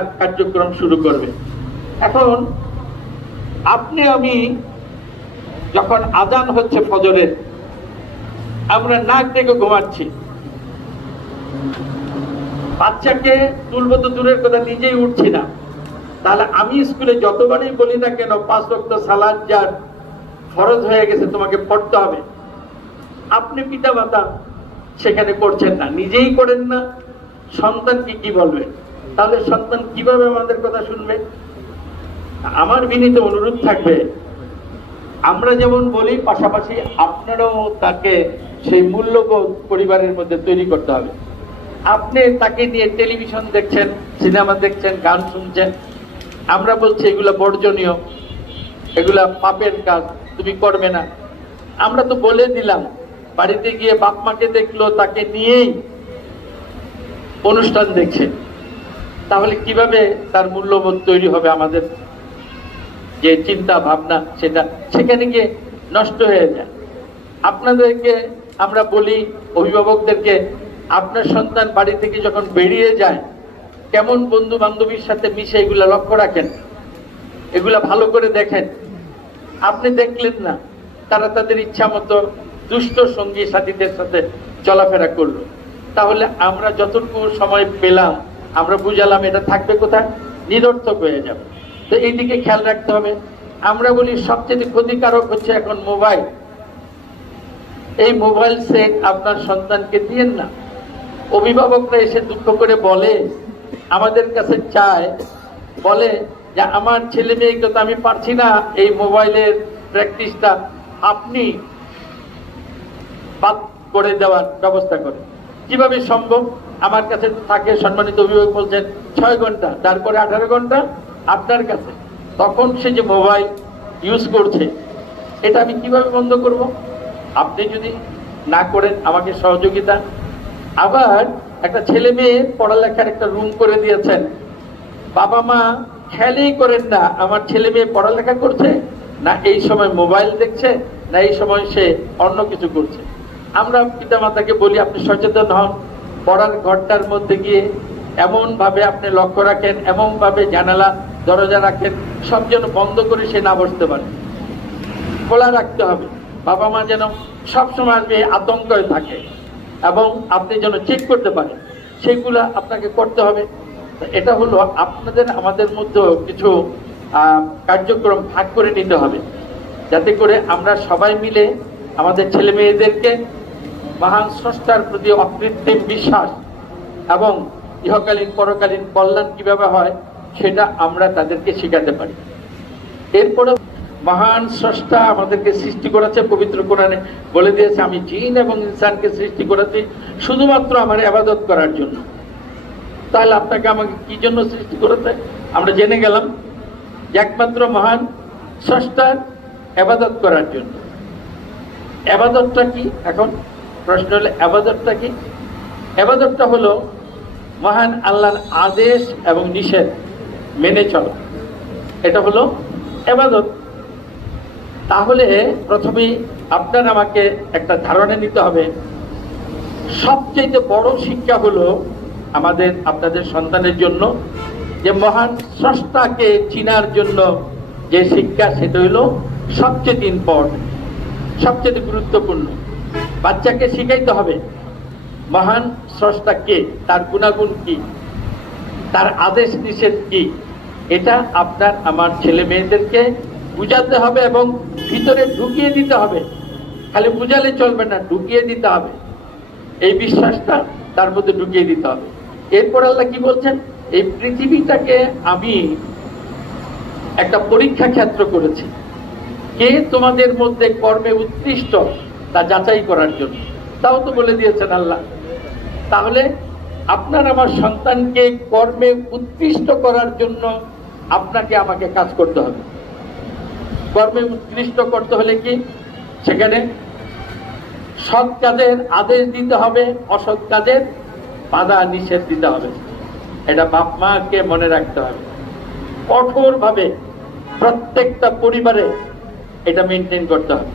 তার কার্যক্রম শুরু করবে। এখন আপনি আমি যখন আজান হচ্ছে ফজরের, আমরা নাক ডেকে ঘুমাচ্ছি, বাচ্চাকে তুলবো তো দূরের কথা, নিজেই উঠছি না, তাহলে আমি স্কুলে যতবারই বলি না কেন 5 ওয়াক্ত সালাত যার ফরজ হয়ে গেছে তোমাকে পড়তে হবে, আপনি পিতা মাতা সেখানে করছেন না, নিজেই করেন না, সন্তানকে কি বলবে? তাহলে সন্তান কিভাবে আমাদের কথা শুনবে? আমার বিনীত অনুরোধ থাকবে, আমরা যেমন বলি পাশাপাশি আপনারাও তাকে সেই মূল্যবোধ পরিবারের মধ্যে তৈরি করতে হবে। আপনি তাকে নিয়ে টেলিভিশন দেখছেন, সিনেমা দেখছেন, গান শুনছেন, আমরা বলছি এগুলো বর্জনীয়, এগুলা পাপের কাজ, তুমি করবে না। আমরা তো বলে দিলাম, বাড়িতে গিয়ে বাপ মাকে দেখলো, তাকে নিয়েই অনুষ্ঠান দেখছে, তাহলে কিভাবে তার মূল্যবোধ তৈরি হবে? আমাদের যে চিন্তা ভাবনা সেটা সেখানে গিয়ে নষ্ট হয়ে যায়। আপনাদেরকে আমরা বলি, অভিভাবকদেরকে, আপনার সন্তান বাড়ি থেকে যখন বেরিয়ে যায় কেমন বন্ধু বান্ধবীর সাথে মিশে এগুলা লক্ষ্য রাখেন, এগুলা ভালো করে দেখেন। আপনি দেখলেন না, তারা তাদের ইচ্ছা মতো দুষ্ট সঙ্গী সাথীদের সাথে চলাফেরা করলো, তাহলে আমরা যতটুকু সময় পেলাম আমরা বুঝালাম, এটা থাকবে কোথায়? নিরর্থক হয়ে যাবে। তো এই দিকে খেয়াল রাখতে হবে। আমরা বলি সবচেয়ে ক্ষতিকারক হচ্ছে এখন মোবাইল। এই মোবাইল সেট আপনার সন্তানকে দিয়েন না। অভিভাবকরা এসে দুঃখ করে বলে, আমাদের কাছে চায়, বলে যে আমার ছেলে মেয়েকে তো আমি পারছি না এই মোবাইলের প্র্যাকটিসটা, আপনি বাদ করে দেওয়ার ব্যবস্থা করেন। কিভাবে সম্ভব? আমার কাছে থাকে, সম্মানিত অভিভাবক বলছেন 6 ঘন্টা, তারপরে 18 ঘন্টা আপনার কাছে। তখন সে যে মোবাইল ইউজ করছে, এটা আমি কিভাবে বন্ধ করব? আপনি যদি না করেন আমাকে সহযোগিতা। আবার একটা ছেলে মেয়ে পড়ালেখার একটা রুম করে দিয়েছেন, বাবা মা খেয়ালই করেন না আমার ছেলে মেয়ে পড়ালেখা করছে না এই সময় মোবাইল দেখছে, না এই সময় সে অন্য কিছু করছে। আমরা পিতা মাতাকে বলি, আপনি সচেতন হন, পড়ার ঘরটার মধ্যে গিয়ে এমন ভাবে আপনি লক্ষ্য রাখেন, এমন ভাবে জানালা দরজা রাখেন, সব যেন বন্ধ করে সে না বসতে পারে, খোলা রাখতে হবে। বাবা মা যেন সবসময় আসবে আতঙ্কে থাকে, এবং আপনি যেন চেক করতে পারেন, সেগুলা আপনাকে করতে হবে। এটা হলো আপনাদের আমাদের মধ্যে কিছু কার্যক্রম ভাগ করে নিতে হবে, যাতে করে আমরা সবাই মিলে আমাদের ছেলে মেয়েদেরকে মহান স্রষ্টার প্রতি অকৃত্রিম বিশ্বাস এবং ইহকালীন পরকালীন কল্যাণ কিভাবে হয় সেটা আমরা তাদেরকে শেখাতে পারি। এরপরে মহান স্রষ্টা আমাদেরকে সৃষ্টি করেছে, পবিত্র কোরআনে বলে দিয়েছে, আমি জিন এবং ইনসানকে সৃষ্টি করেছি শুধুমাত্র আমার ইবাদত করার জন্য। তাহলে আপনাকে আমাকে কি জন্য সৃষ্টি করেছে? আমরা জেনে গেলাম যে একমাত্র মহান স্রষ্টার ইবাদত করার জন্য। ইবাদতটা কি? এখন প্রশ্ন হলো ইবাদতটা কি? ইবাদতটা হলো মহান আল্লাহর আদেশ এবং নিষেধ মেনে চলা, এটা হলো ইবাদত। তাহলে প্রথমেই আপনার আমাকে একটা ধারণা নিতে হবে, সবচেয়ে বড় শিক্ষা হলো আমাদের আপনাদের সন্তানের জন্য যে মহান স্রষ্টাকে চিনার জন্য যে শিক্ষা, সেটা হলো সবচেয়ে ইম্পর্টেন্ট, সবচেয়ে গুরুত্বপূর্ণ। বাচ্চাকে শিখাইতে হবে মহান স্রষ্টা কে, তার গুণাগুণ কি, তার আদেশ নিষেধ কি। এটা আপনার আমার ছেলে মেয়েদেরকে বুঝাতে হবে এবং ভিতরে ঢুকিয়ে দিতে হবে। খালি বুঝালে চলবে না, ঢুকিয়ে দিতে হবে, এই বিশ্বাসটা তার মধ্যে ঢুকিয়ে দিতে হবে। এরপর আল্লাহ কি বলছেন? এই পৃথিবীটাকে আমি একটা পরীক্ষা ক্ষেত্র করেছি, কে তোমাদের মধ্যে কর্মে উৎকৃষ্ট তা যাচাই করার জন্য। তাও তো বলে দিয়েছেন আল্লাহ। তাহলে আপনার আমার সন্তানকে কর্মে উৎকৃষ্ট করার জন্য আপনাকে আমাকে কাজ করতে হবে। কর্মে উৎকৃষ্ট করতে হলে কি? সেখানে সৎ কাজের আদেশ দিতে হবে, অসৎ কাজের বাধা নিষেধ দিতে হবে। এটা বাপ মাকে মনে রাখতে হবে, কঠোরভাবে প্রত্যেকটা পরিবারে এটা মেনটেন করতে হবে।